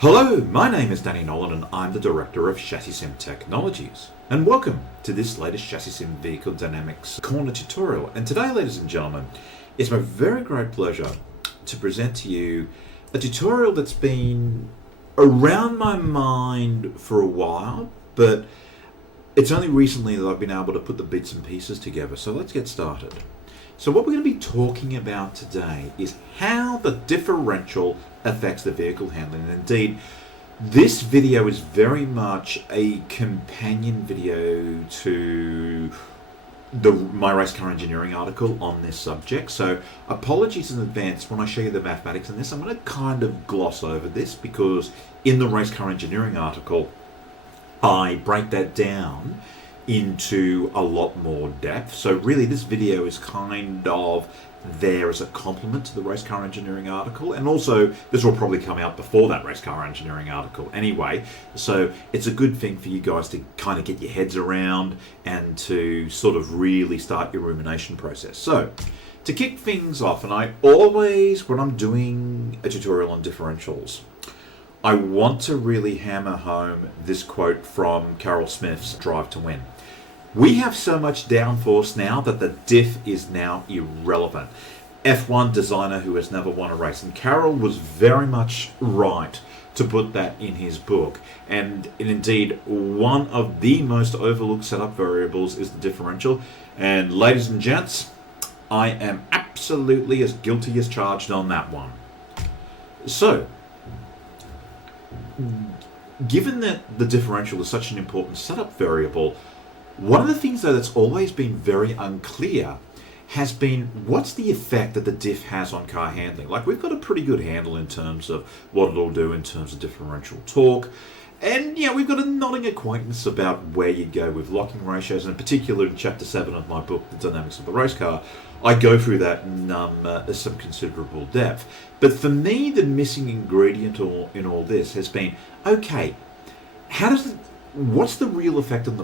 Hello, my name is Danny Nolan and I'm the Director of Chassis Sim Technologies. And welcome to this latest Chassis Sim Vehicle Dynamics Corner tutorial. And today, ladies and gentlemen, it's my very great pleasure to present to you a tutorial that's been around my mind for a while, but it's only recently that I've been able to put the bits and pieces together. So let's get started. So what we're going to be talking about today is how the differential affects the vehicle handling. And indeed, this video is very much a companion video to my Racecar Engineering article on this subject. So apologies in advance when I show you the mathematics in this. I'm going to kind of gloss over this because in the Racecar Engineering article, I break that down into a lot more depth. So really this video is kind of there as a complement to the Racecar Engineering article, and also this will probably come out before that Racecar Engineering article anyway, so it's a good thing for you guys to kind of get your heads around and to sort of really start your rumination process. So to kick things off, and I always, when I'm doing a tutorial on differentials, I want to really hammer home this quote from Carroll Smith's Drive to Win. We have so much downforce now that the diff is now irrelevant. F1 designer who has never won a race. And Carroll was very much right to put that in his book. And indeed, one of the most overlooked setup variables is the differential. And ladies and gents, I am absolutely as guilty as charged on that one. So, given that the differential is such an important setup variable, one of the things though that's always been very unclear has been what's the effect that the diff has on car handling. Like, we've got a pretty good handle in terms of what it'll do in terms of differential torque, and we've got a nodding acquaintance about where you go with locking ratios, and in particular in chapter 7 of my book, The Dynamics of the Race Car, I go through that in some considerable depth. But for me, the missing ingredient in all this has been, okay, what's the real effect on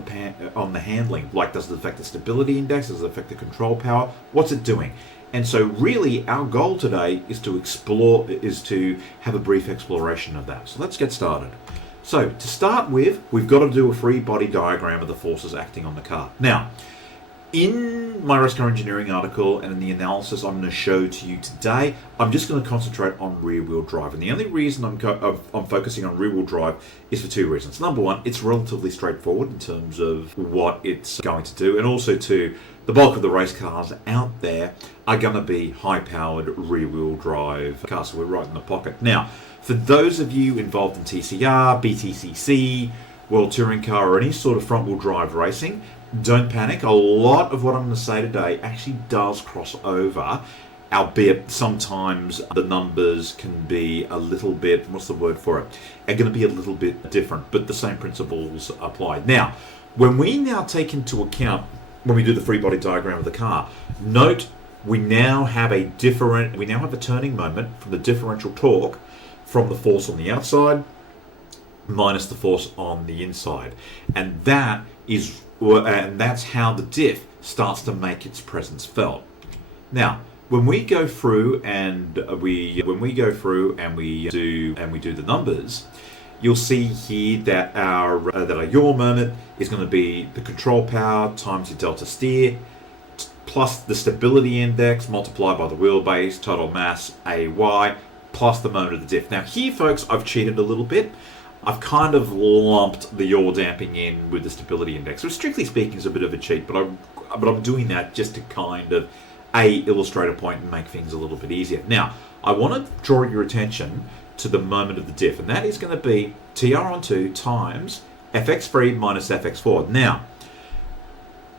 the handling? Like, does it affect the stability index? Does it affect the control power? What's it doing? And so really our goal today is to have a brief exploration of that. So let's get started. So to start with, we've got to do a free body diagram of the forces acting on the car. Now, in my Racecar Engineering article and in the analysis I'm going to show to you today, I'm just going to concentrate on rear-wheel drive. And the only reason I'm focusing on rear-wheel drive is for two reasons. Number one, it's relatively straightforward in terms of what it's going to do. And also, the bulk of the race cars out there are going to be high-powered rear-wheel drive cars. So we're right in the pocket. Now, for those of you involved in TCR, BTCC, World Touring Car, or any sort of front-wheel drive racing, don't panic. A lot of what I'm going to say today actually does cross over, albeit sometimes the numbers can be a little bit, what's the word for it? Are going to be a little bit different, but the same principles apply. Now, when we now take into account, when we do the free body diagram of the car, note we now have a turning moment from the differential torque from the force on the outside minus the force on the inside. And that's how the diff starts to make its presence felt. Now, when we go through and we do the numbers, you'll see here that our yaw moment is going to be the control power times the delta steer plus the stability index multiplied by the wheelbase total mass AY plus the moment of the diff. Now here, folks, I've cheated a little bit. I've kind of lumped the yaw damping in with the stability index, which strictly speaking is a bit of a cheat, but I'm doing that just to kind of illustrate a point and make things a little bit easier. Now, I want to draw your attention to the moment of the diff, and that is going to be TR on 2 times FX3 minus FX4. Now,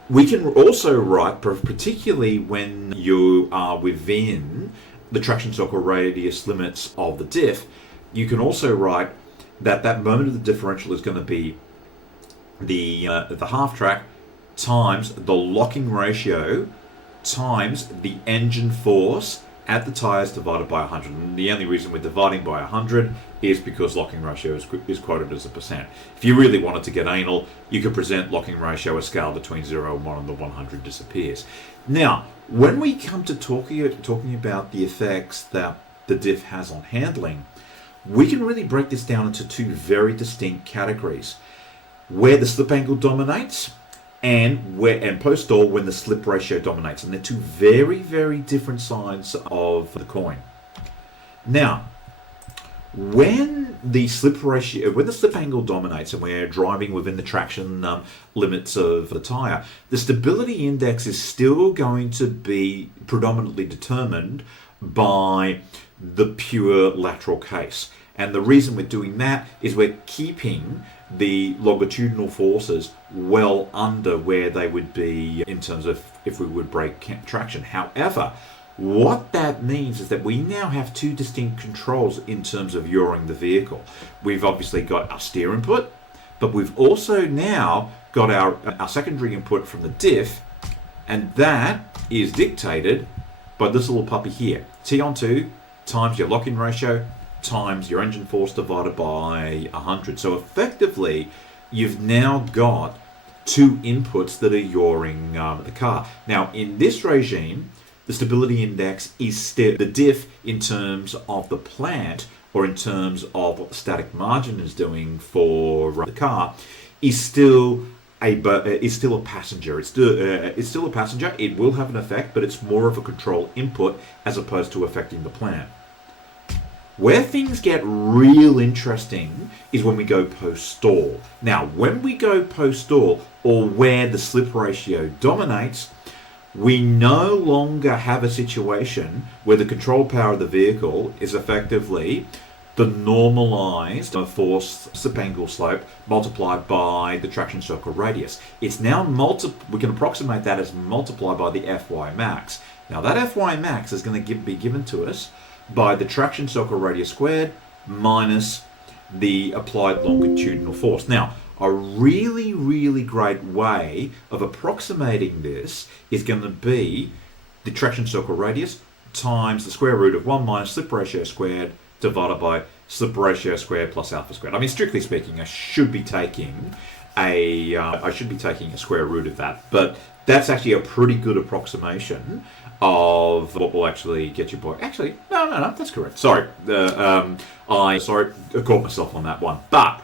we can also write, particularly when you are within the traction circle radius limits of the diff, you can also write that moment of the differential is going to be the half track times the locking ratio times the engine force at the tires divided by 100. And the only reason we're dividing by 100 is because locking ratio is quoted as a percent. If you really wanted to get anal, you could present locking ratio a scale between 0 and 1 and the 100 disappears. Now, when we come to talking about the effects that the diff has on handling, we can really break this down into two very distinct categories. Where the slip angle dominates and post-stall when the slip ratio dominates. And they're two very, very different sides of the coin. Now, when the slip angle dominates and we're driving within the traction limits of the tyre, the stability index is still going to be predominantly determined by the pure lateral case. And the reason we're doing that is we're keeping the longitudinal forces well under where they would be in terms of if we would break traction. However, what that means is that we now have two distinct controls in terms of yawing the vehicle. We've obviously got our steer input, but we've also now got our secondary input from the diff, and that is dictated by this little puppy here. T on 2 times your lock-in ratio times your engine force divided by 100. So effectively, you've now got two inputs that are yawing the car. Now, in this regime, the stability index is still the diff in terms of the plant or in terms of what the static margin is doing for the car is still a passenger. It's still a passenger. It will have an effect, but it's more of a control input as opposed to affecting the plant. Where things get real interesting is when we go post-stall. Now, when we go post-stall, or where the slip ratio dominates, we no longer have a situation where the control power of the vehicle is effectively the normalized force slip angle slope multiplied by the traction circle radius. It's now we can approximate that as multiplied by the Fy max. Now, that Fy max is going to be given to us by the traction circle radius squared minus the applied longitudinal force. Now, a really, really great way of approximating this is going to be the traction circle radius times the square root of 1 minus slip ratio squared divided by slip ratio squared plus alpha squared. I mean, strictly speaking, I should be taking a square root of that, but that's actually a pretty good approximation of what will actually get you point. Actually, no, that's correct. Sorry, I caught myself on that one. But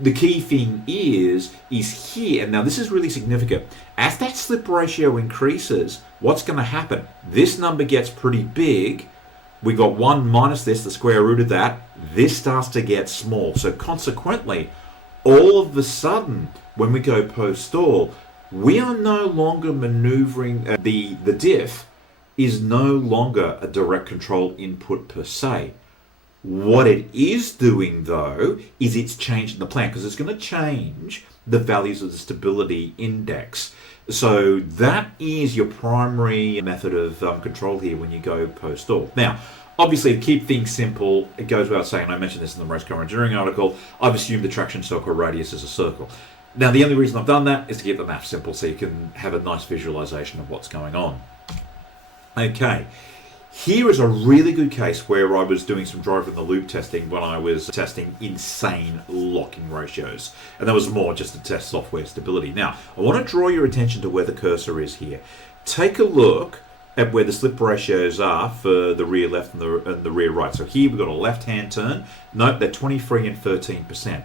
the key thing is here, and now this is really significant. As that slip ratio increases, what's going to happen? This number gets pretty big. We got 1 minus this, the square root of that. This starts to get small. So consequently, all of a sudden, when we go post-stall, we are no longer maneuvering, the diff is no longer a direct control input per se. What it is doing, though, is it's changing the plan, because it's going to change the values of the stability index. So that is your primary method of control here when you go post-stall. Now, obviously, to keep things simple, it goes without saying, I mentioned this in the Racecar Engineering article, I've assumed the traction circle radius is a circle. Now, the only reason I've done that is to keep the math simple so you can have a nice visualization of what's going on. Okay, here is a really good case where I was doing some driver in the loop testing when I was testing insane locking ratios. And that was more just to test software stability. Now, I want to draw your attention to where the cursor is here. Take a look at where the slip ratios are for the rear left and the rear right. So here we've got a left-hand turn. Note they're 23 and 13%.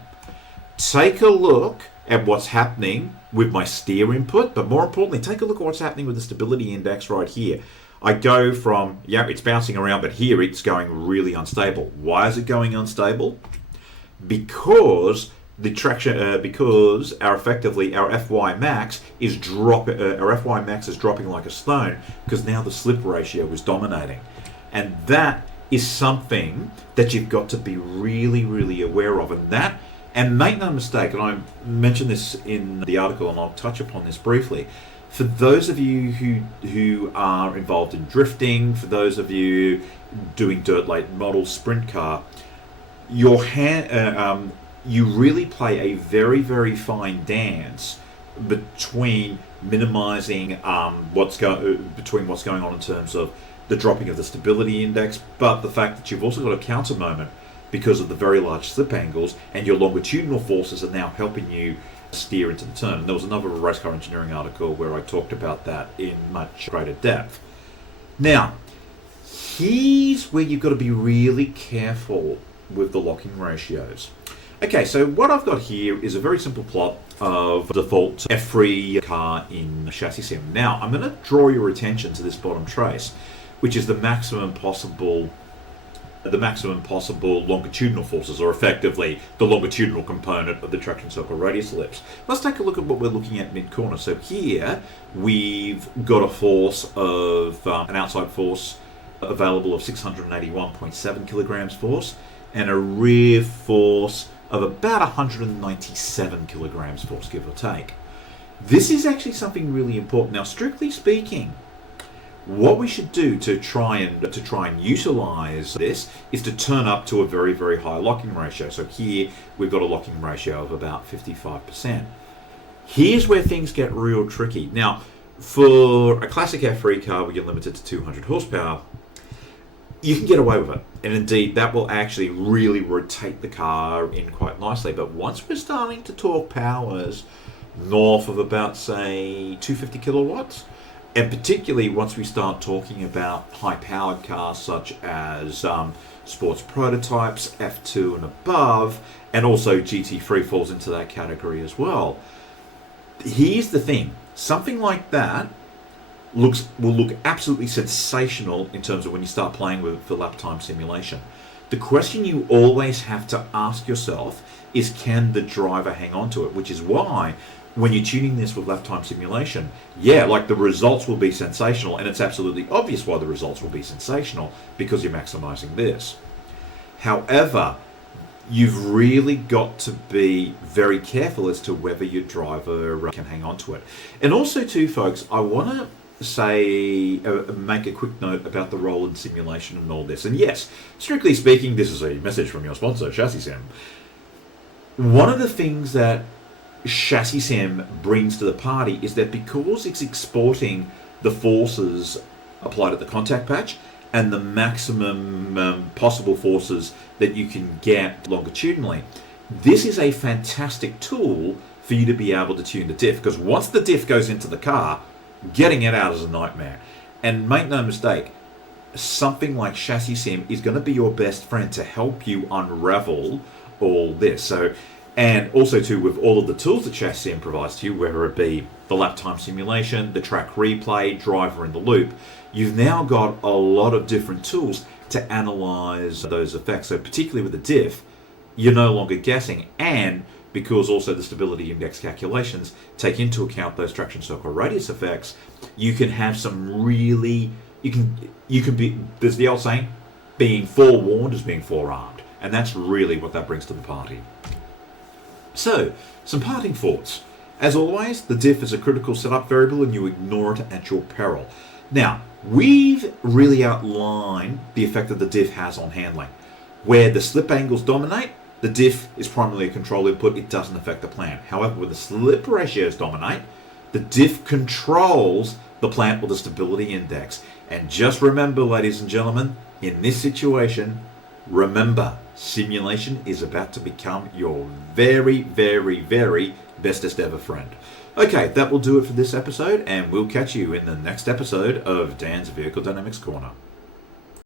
Take a look at what's happening with my steer input, but more importantly, take a look at what's happening with the stability index right here. I go from, it's bouncing around, but here it's going really unstable. Why is it going unstable? Because the traction, because our Fy max is dropping like a stone, because now the slip ratio is dominating, and that is something that you've got to be really, really aware of, and make no mistake. And I mentioned this in the article, and I'll touch upon this briefly. For those of you who are involved in drifting, for those of you doing dirt late model sprint car, you really play a very, very fine dance between minimizing what's going on in terms of the dropping of the stability index, but the fact that you've also got a counter moment because of the very large slip angles, and your longitudinal forces are now helping you steer into the turn. And there was another Racecar Engineering article where I talked about that in much greater depth. Now, here's where you've got to be really careful with the locking ratios. Okay, so what I've got here is a very simple plot of default F-free car in Chassis Sim. Now, I'm going to draw your attention to this bottom trace, which is the maximum possible longitudinal forces, or effectively the longitudinal component of the traction circle radius ellipse. Let's take a look at what we're looking at mid-corner. So here we've got a force of an outside force available of 681.7 kilograms force, and a rear force of about 197 kilograms force, give or take. This is actually something really important. Now, strictly speaking, what we should do to try and utilize this is to turn up to a very, very high locking ratio. So here we've got a locking ratio of about 55%. Here's where things get real tricky. Now, for a classic F3 car where you're limited to 200 horsepower, you can get away with it. And indeed, that will actually really rotate the car in quite nicely. But once we're starting to talk powers north of about, say, 250 kilowatts, and particularly once we start talking about high-powered cars such as sports prototypes, F2 and above, and also GT3 falls into that category as well. Here's the thing. Something like that will look absolutely sensational in terms of when you start playing with the lap time simulation. The question you always have to ask yourself is, can the driver hang on to it? Which is why when you're tuning this with lap time simulation, the results will be sensational, and it's absolutely obvious why the results will be sensational, because you're maximizing this. However, you've really got to be very careful as to whether your driver can hang on to it. And also too, folks, I want to make a quick note about the role in simulation and all this. And yes, strictly speaking, this is a message from your sponsor, Chassis Sim. One of the things that Chassis Sim brings to the party is that because it's exporting the forces applied at the contact patch and the maximum possible forces that you can get longitudinally, this is a fantastic tool for you to be able to tune the diff, because once the diff goes into the car, getting it out is a nightmare. And make no mistake, something like Chassis Sim is going to be your best friend to help you unravel all this. And also too, with all of the tools that Chassis Sim provides to you, whether it be the lap time simulation, the track replay, driver in the loop, you've now got a lot of different tools to analyze those effects. So particularly with the diff, you're no longer guessing, and because also the stability index calculations take into account those traction circle radius effects, you can have some really, you can be, there's the old saying, being forewarned is being forearmed, and that's really what that brings to the party. So, some parting thoughts. As always, the diff is a critical setup variable and you ignore it at your peril. Now, we've really outlined the effect that the diff has on handling. Where the slip angles dominate, the diff is primarily a control input, it doesn't affect the plant. However, when the slip ratios dominate, the diff controls the plant or the stability index. And just remember, ladies and gentlemen, in this situation, remember, simulation is about to become your very, very, very bestest ever friend. Okay, that will do it for this episode, and we'll catch you in the next episode of Dan's Vehicle Dynamics Corner.